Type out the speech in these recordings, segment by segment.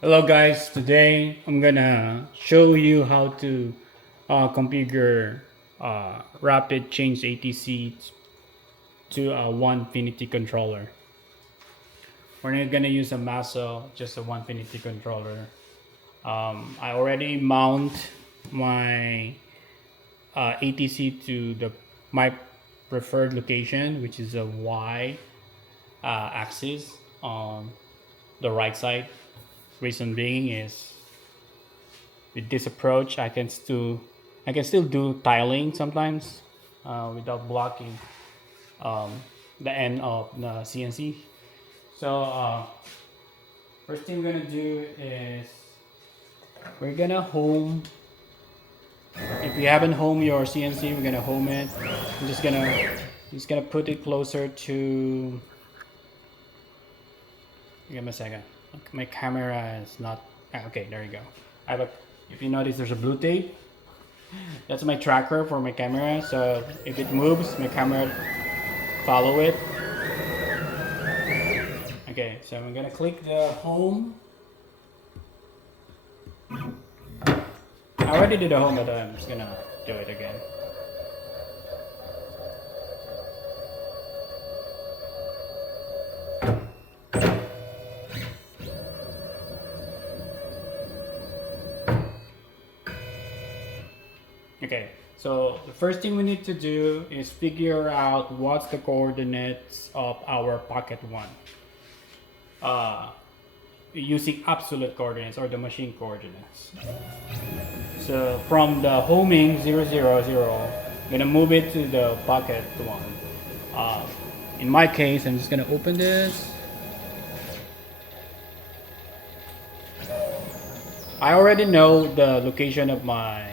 Hello guys, today I'm gonna show you how to configure RapidChange ATC to a Onefinity controller. We're not gonna use a muscle, just a Onefinity controller. I already mount my ATC to my preferred location, which is a Y axis on the right side. Reason being is with this approach I can still do tiling sometimes without blocking um, the end of the CNC. So first thing we're gonna do is we're gonna home. If you haven't home your CNC, we're gonna home it. I'm just gonna put it closer to. Give me a second. My camera is not. Okay, there you go. I have a. If you notice, there's a blue tape. That's my tracker for my camera. So if it moves, my camera follow it. Okay, so I'm gonna click the home. I already did the home, but I'm just gonna do it again. Okay, so the first thing we need to do is figure out what's the coordinates of our pocket one. Uh, Using absolute coordinates or the machine coordinates. So from the homing 000, I'm gonna move it to the pocket one. Uh, in my case, I'm just gonna open this. I already know the location of my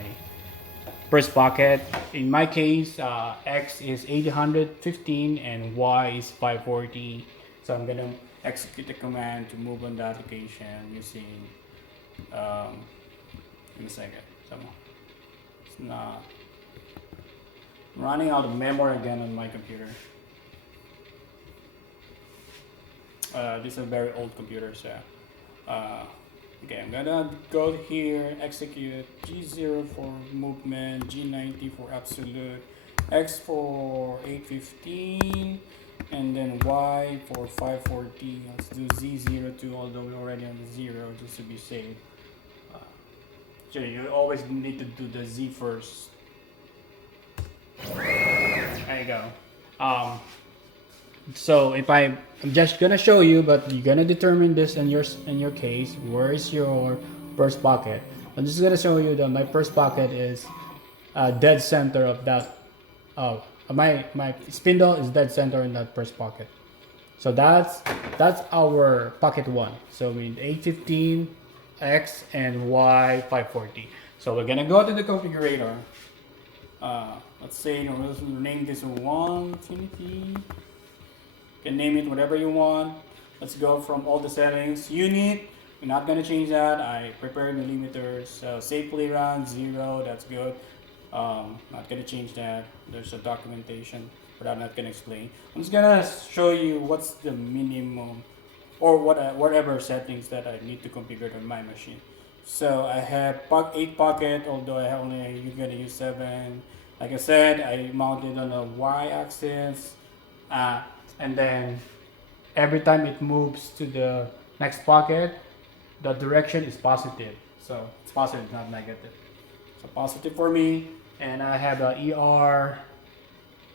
first pocket. In my case, X is 815 and Y is 540. So I'm gonna execute the command to move on that location using. Um, Give me a second. It's not. I'm running out of memory again on my computer. This is a very old computer, so. Uh, okay, I'm gonna go here, execute G0 for movement, G90 for absolute, X for 815, and then Y for 540. Let's do Z0 too, although we're already on the 0 just to be safe. Uh, so you always need to do the Z first. There you go. Um, so I'm just gonna show you, but you're gonna determine this in your case. Where is your first pocket? I'm just gonna show you that my first pocket is dead center of that. Oh, my spindle is dead center in that first pocket. So that's our pocket one. So we need 815, X and Y 540. So we're gonna go to the configurator. Let's say let's name this one Onefinity. You can name it whatever you want. Let's go from all the settings. Unit, we're not gonna change that. I prepared millimeters. Safely run 0. That's good. Not gonna change that. There's a documentation, but I'm not gonna explain. I'm just gonna show you what's the minimum or whatever settings that I need to configure on my machine. So I have 8 pocket, although I only you're gonna use 7. Like I said, I mounted on a y-axis, uh, and then every time it moves to the next pocket, the direction is positive. So it's positive, not negative. So positive for me, and I have a ER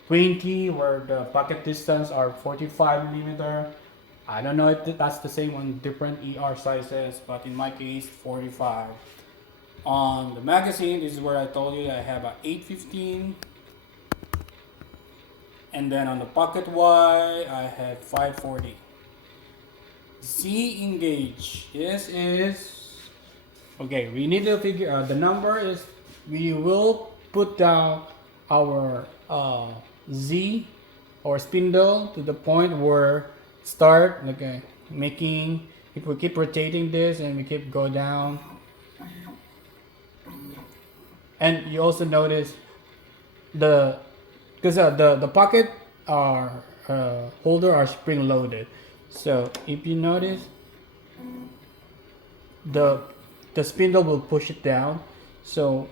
20 where the pocket distance are 45 millimeter. I don't know if that's the same on different ER sizes, but in my case, 45. On the magazine, this is where I told you that I have a 815. And then on the pocket Y, I have 540. Z engage. This is okay. We need to figure out the number is. We will put down our Z or spindle to the point where start okay making. If we keep rotating this and we keep go down, and you also notice the because the pocket are holder are spring loaded. So if you notice, the spindle will push it down. So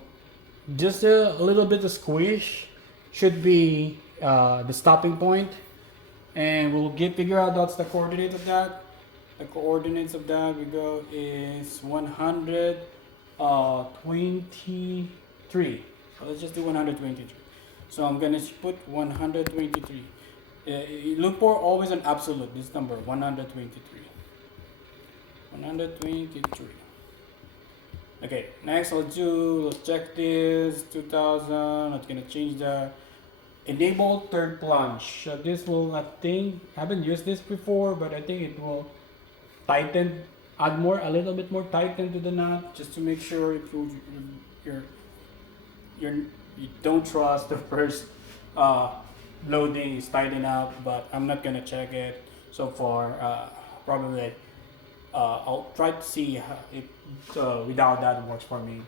just a little bit of squish should be the stopping point, and we'll figure out what's the coordinate of that. The coordinates of that we go is 123. So let's just do 123. So I'm gonna put 123. Look for always an absolute. This number 123. 123. Okay, next let's check this 2000. I'm gonna change the enable third plunge. So this will, I think, I haven't used this before, but I think it will tighten, add a little bit more tighten to the nut, just to make sure you don't trust the first loading is tightened up. But I'm not gonna check it so far. Probably I'll try to see if without that works for me.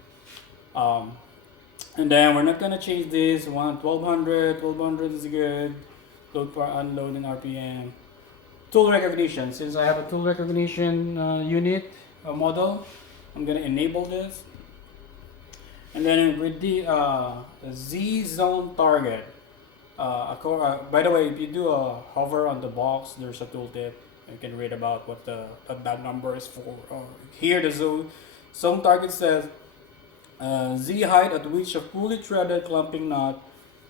And then we're not gonna change this. 1200. 1200 is good. Load for unload and RPM. Tool recognition. Since I have a tool recognition unit model, I'm gonna enable this. And then with the Z zone target. By the way, if you do a hover on the box, there's a tooltip. You can read about what that number is for. Here the zone target says Z height at which a fully threaded clamping knot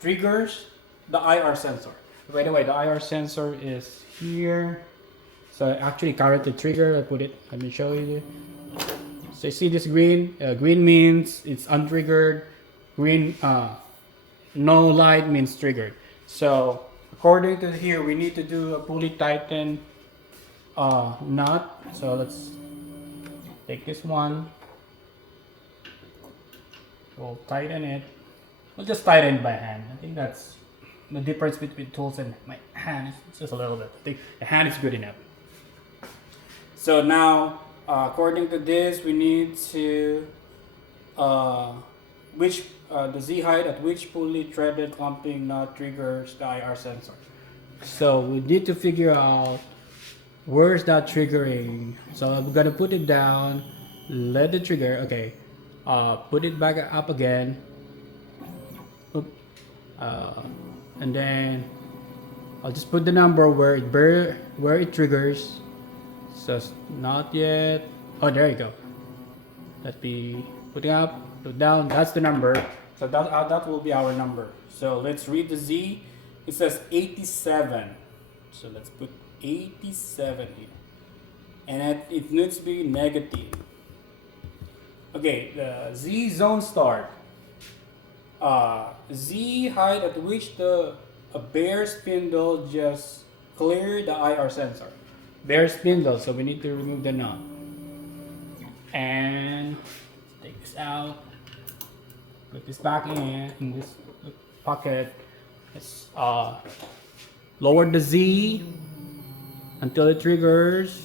triggers the IR sensor. By the way, the IR sensor is here. So I actually carried the trigger. I put it. Let me show you. So you see this green? Green means it's untriggered. Green, no light means triggered. So according to here, we need to do a fully tightened knot. So let's take this one. We'll tighten it. We'll just tighten it by hand. I think that's the difference between tools and my hand. It's just a little bit. I think the hand is good enough. So now, according to this, we need to the Z height at which fully threaded clamping knot triggers the IR sensor. So we need to figure out where's that triggering. So I'm gonna put it down, let the trigger. Okay, put it back up again. And then I'll just put the number where it triggers. So not yet. Oh, there you go. Let me put it up, put down. That's the number. So that will be our number. So let's read the Z. It says 87. So let's put 87 here, and it needs to be negative. Okay, the Z zone start. Z height at which a bare spindle just cleared the IR sensor. Bare spindle, so we need to remove the knot. And take this out. Put this back in this pocket. Let's lower the Z until it triggers.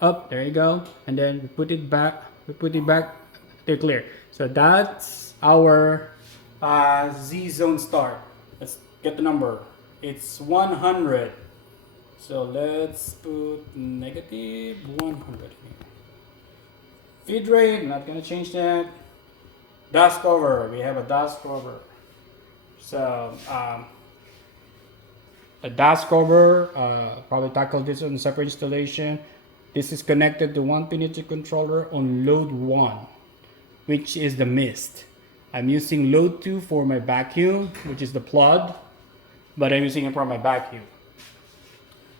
Up, there you go. And then we put it back. They're clear. So that's our Z zone start. Let's get the number. It's 100. So let's put negative 100 here. Feed rate, not gonna change that. Dust cover, we have a dust cover. So a dust cover, probably tackle this on separate installation. This is connected to Onefinity Controller on load 1, which is the mist. I'm using load 2 for my vacuum, which is the plug, but I'm using it for my vacuum.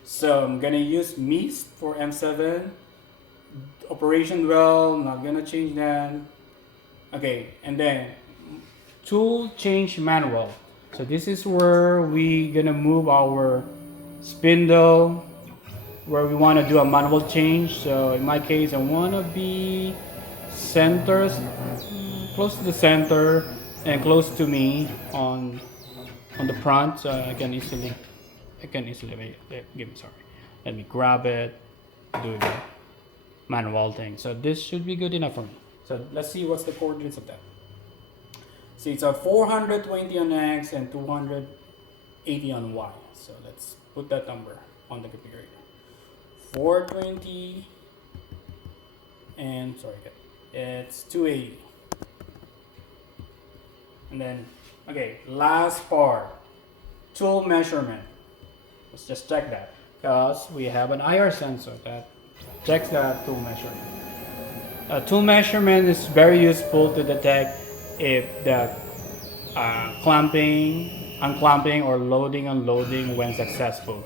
So I'm gonna use mist for M7. Operation well, not gonna change that. Okay, and then tool change manual. So this is where we gonna move our spindle, where we want to do a manual change. So in my case, I want to be centers, close to the center and close to me on the front, so I can easily let me grab it, do the manual thing. So this should be good enough for me. So let's see what's the coordinates of that. See, it's a 420 on X and 280 on Y. So let's put that number on the configurator. 420, and sorry, it's 280. And then, okay, last part, tool measurement. Let's just check that because we have an IR sensor that checks that tool measurement. Tool measurement is very useful to detect if the clamping, unclamping, or loading, unloading went successful.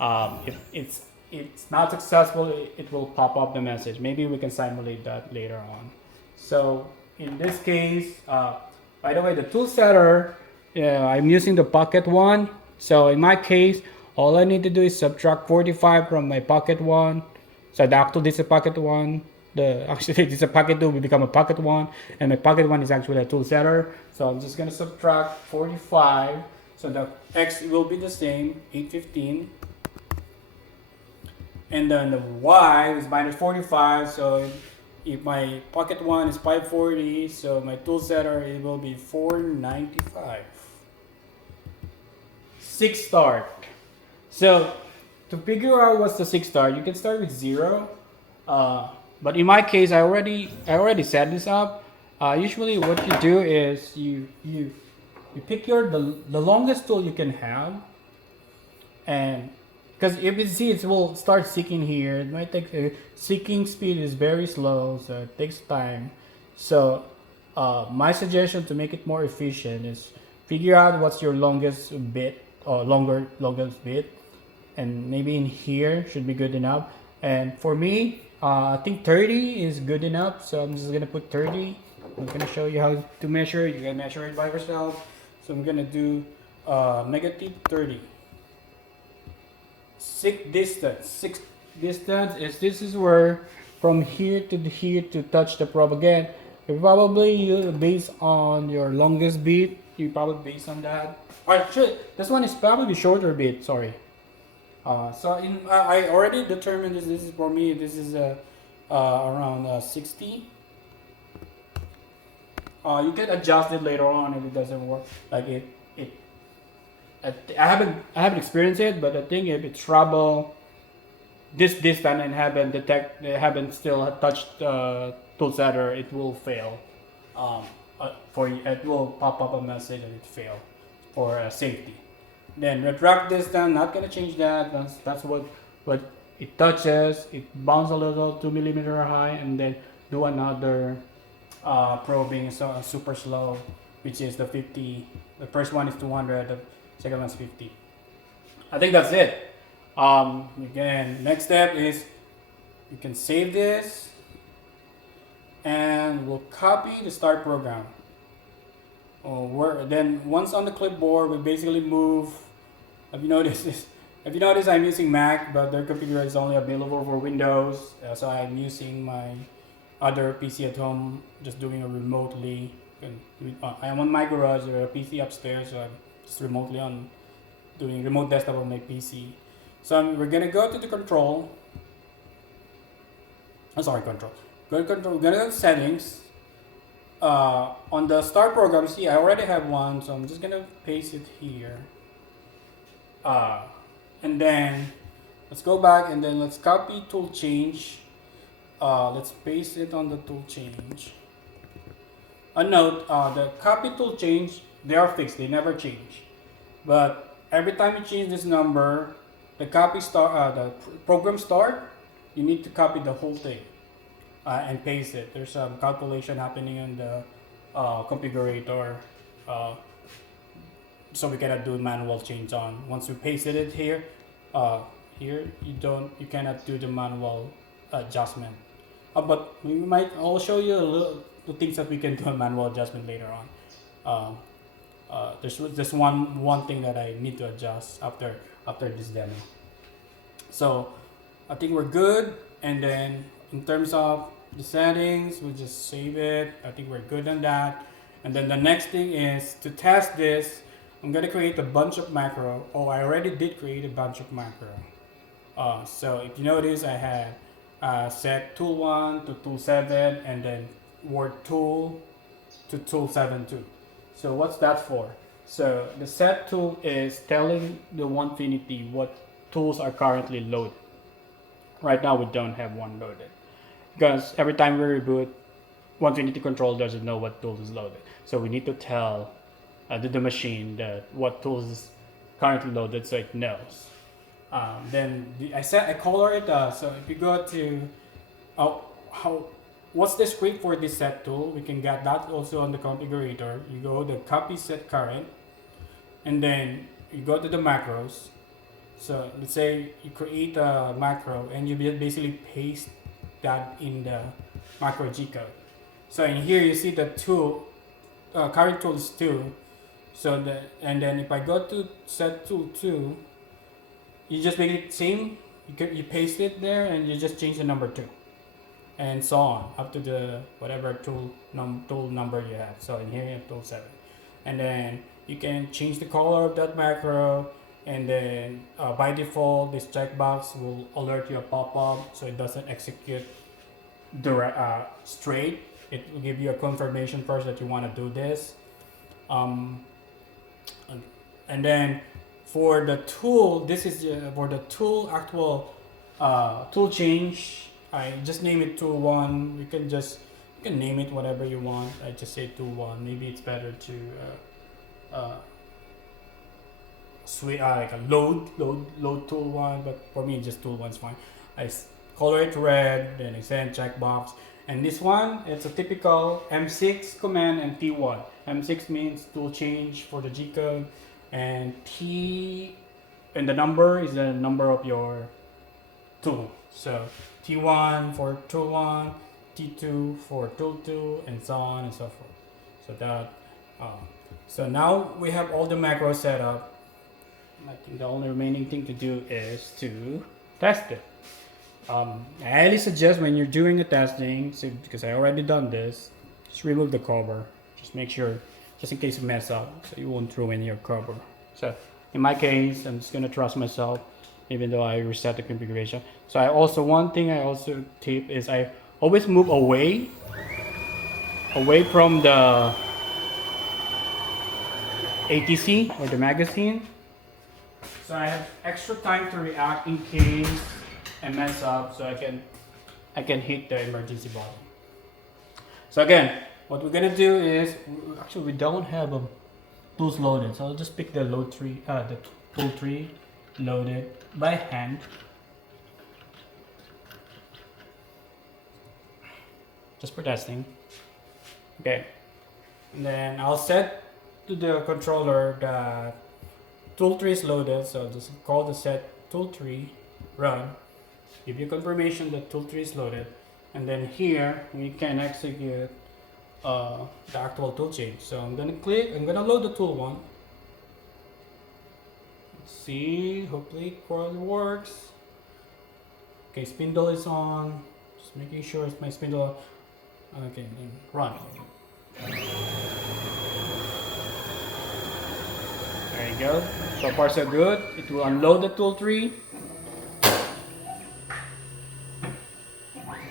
If it's not successful, it will pop up the message. Maybe we can simulate that later on. So in this case, by the way, the tool setter, I'm using the pocket one. So in my case, all I need to do is subtract 45 from my pocket one. So the actual this is a pocket one. Actually this is a pocket two will become a pocket one, and my pocket one is actually a tool setter. So I'm just gonna subtract 45. So the X will be the same, 815. And then the Y is minus 45. So if my pocket one is 540, so my tool setter it will be 495. 6 start. So to figure out what's the 6 start, you can start with 0. But in my case, I already set this up. Usually, what you do is you pick the longest tool you can have, and because if you see it will start seeking here, it might take seeking speed is very slow, so it takes time. So my suggestion to make it more efficient is figure out what's your longest bit or longest bit, and maybe in here should be good enough. And for me, I think 30 is good enough, so I'm just gonna put 30. I'm gonna show you how to measure it. You can measure it by yourself. So I'm gonna do negative 30. 6 distance. 6 distance is this is where from here to touch the probe again. You probably based on your longest beat. You probably based on that. Or actually, this one is probably shorter bit. Sorry. So I already determined this. This is for me. This is around 60. You can adjust it later on if it doesn't work. Like I haven't experienced it, but I think if it travel this distance and haven't still touched tool setter, it will fail. It will pop up a message that it failed for safety. Then retract distance, not gonna change that. That's what it touches. It bounce a little 2 millimeter high, and then do another probing, so super slow, which is the 50. The first one is 200. The second one is 50. I think that's it. Again, next step is you can save this, and we'll copy the start program. Then once on the clipboard, we basically move. If you notice, I'm using Mac, but their computer is only available for Windows. So I'm using my other PC at home, just doing it remotely. I'm on my garage, there a PC upstairs, so I'm just remotely on doing remote desktop on my PC. So we're gonna go to the control. Control. Go to control. We're gonna go to settings. On the start program, see, I already have one, so I'm just gonna paste it here. And then let's go back and then let's copy tool change. Let's paste it on the tool change. A note, the copy tool change, they are fixed, they never change. But every time you change this number, the program start, you need to copy the whole thing and paste it. There's some calculation happening in the configurator. So we cannot do manual change on. Once we pasted it here, you cannot do the manual adjustment. But I'll show you the things that we can do a manual adjustment later on. There's just one thing that I need to adjust after this demo. So I think we're good. And then in terms of the settings, we just save it. I think we're good on that. And then the next thing is to test this. I'm gonna create a bunch of macro. I already did create a bunch of macro. So if you notice, I had set tool 1 to tool 7, and then word tool to tool 7 too. So what's that for? So the set tool is telling the Onefinity what tools are currently loaded. Right now we don't have one loaded because every time we reboot, Onefinity Controller doesn't know what tool is loaded. So we need to tell the machine that what tools is currently loaded so it knows. I color it. So if you go to how what's the script for this set tool, we can get that also on the configurator. You go to copy set current, and then you go to the macros. So let's say you create a macro and you basically paste that in the macro G code. So in here you see the tool, current tool is 2. So and then if I go to set tool 2, you just make it same. You paste it there and you just change the number 2, and so on up to the whatever tool number you have. So in here you have tool 7, and then you can change the color of that macro. And then by default, this checkbox will alert you a pop-up, so it doesn't execute straight. It will give you a confirmation first that you want to do this. And then for the tool, this is for the tool actual tool change. I just name it tool 1. You can name it whatever you want. I just say tool 1. Maybe it's better to like a load tool 1, but for me just tool 1 is fine. I color it red, then I send checkbox. And this one, it's a typical M6 command and T1. M6 means tool change for the G code, and T and the number is the number of your tool. So T1 for tool 1, T2 for tool 2, and so on and so forth. So that so now we have all the macros set up. I think the only remaining thing to do is to test it. I highly suggest when you're doing the testing, because I already done this, just remove the cover. Just make sure, just in case you mess up, so you won't throw in your cover. So in my case, I'm just gonna trust myself, even though I reset the configuration. So one thing I also tip is I always move away from the ATC or the magazine. So I have extra time to react in case I mess up, so I can hit the emergency button. So again, what we're gonna do is actually we don't have tools loaded, so I'll just pick the the tool tree loaded by hand. Just for testing. Okay, and then I'll set to the controller that tool tree is loaded, so just call the set tool tree run, give you confirmation that tool tree is loaded, and then here we can execute the actual tool change. So I'm gonna load the tool 1. Let's see, hopefully it works. Okay, spindle is on, just making sure it's my spindle. Okay, then run. There you go. So far so good. It will unload the tool tree.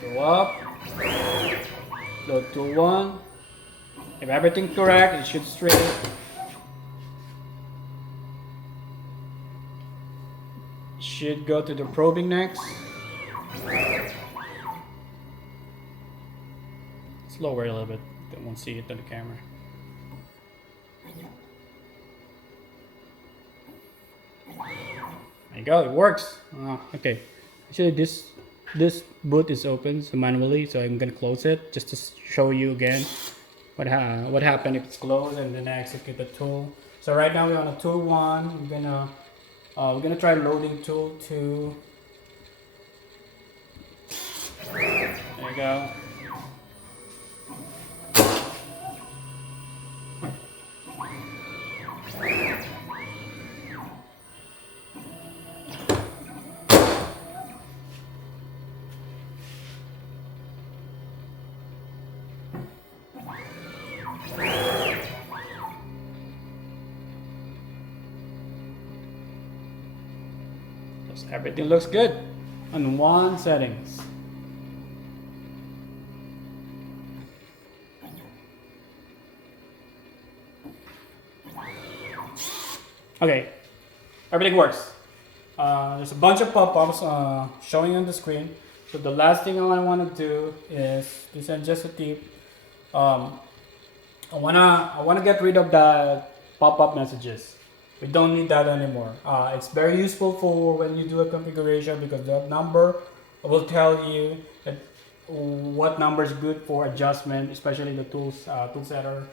Go up. Load tool 1. If everything's correct, it should straight. Should go to the probing next. Slower a little bit. Don't want to see it on the camera. There you go, it works. Okay, actually this boot is open so manually, so I'm gonna close it just to show you again what happened if it's closed, and then I execute the tool. So right now we're on a tool 1. We're gonna try loading tool 2. There you go. Everything looks good on 1 settings. Okay, everything works. There's a bunch of pop-ups showing on the screen. So the last thing I want to do is this is just a tip. Um, I wanna get rid of the pop-up messages. We don't need that anymore. It's very useful for when you do a configuration because the number will tell you that what number is good for adjustment, especially the tool setter.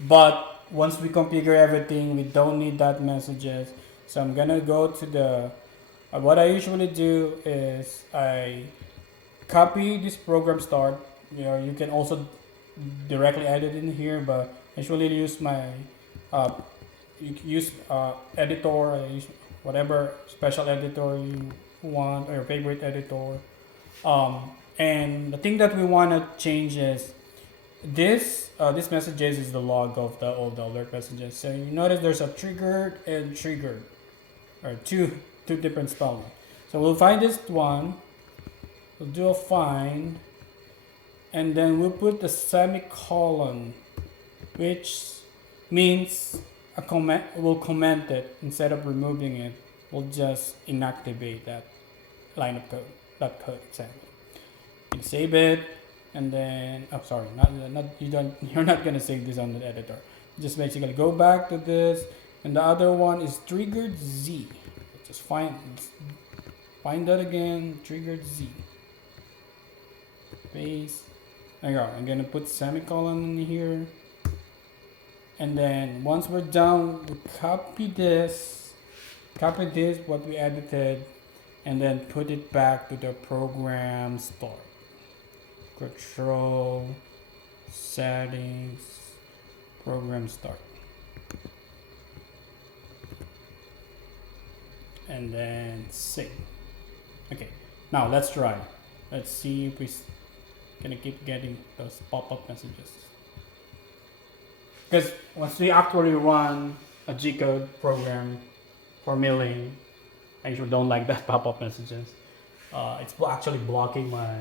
But once we configure everything, we don't need that messages. So I'm gonna go to the. What I usually do is I copy this program start. You can also directly edit in here, but I usually use my uh, you can use editor, use whatever special editor you want or your favorite editor. And the thing that we want to change is this messages is the log of all the alert messages. So you notice there's a triggered and triggered, or two different spelling. So we'll find this one. We'll do a find, and then we'll put the semicolon, which means a comment. We'll comment it instead of removing it. We'll just inactivate that line of code, that code exactly. You save it, and then I'm sorry, not you don't. You're not gonna save this on the editor. Just basically go back to this, and the other one is triggered Z. Just find that again. Triggered Z. Space. There you go. I'm gonna put semicolon in here, and then once we're done, we copy this what we edited, and then put it back to the program start. Control, settings, program start, and then save. Okay, now let's try. Let's see if we're gonna keep getting those pop-up messages. Because once we actually run a G-code program for milling, I usually don't like that pop-up messages. It's actually blocking my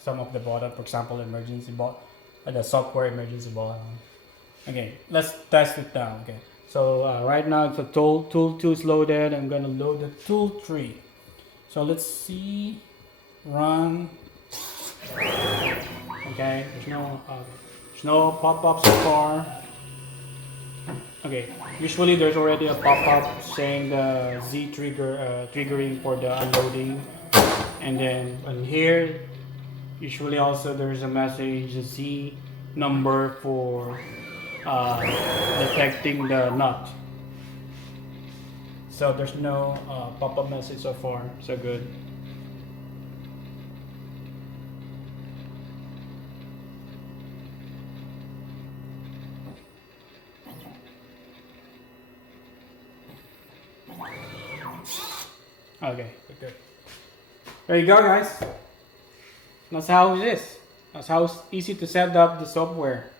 some of the button, for example, emergency the software emergency button. Okay, let's test it down. Okay, so right now it's a tool 2 is loaded. I'm gonna load the tool 3. So let's see, run. Okay, there's no pop-up so far. Okay, usually there's already a pop-up saying the Z triggering for the unloading, and then on here usually also there's a message Z number for detecting the nut. So there's no pop-up message so far, so good. Okay, good. There you go, guys. That's how it is. That's how easy to set up the software.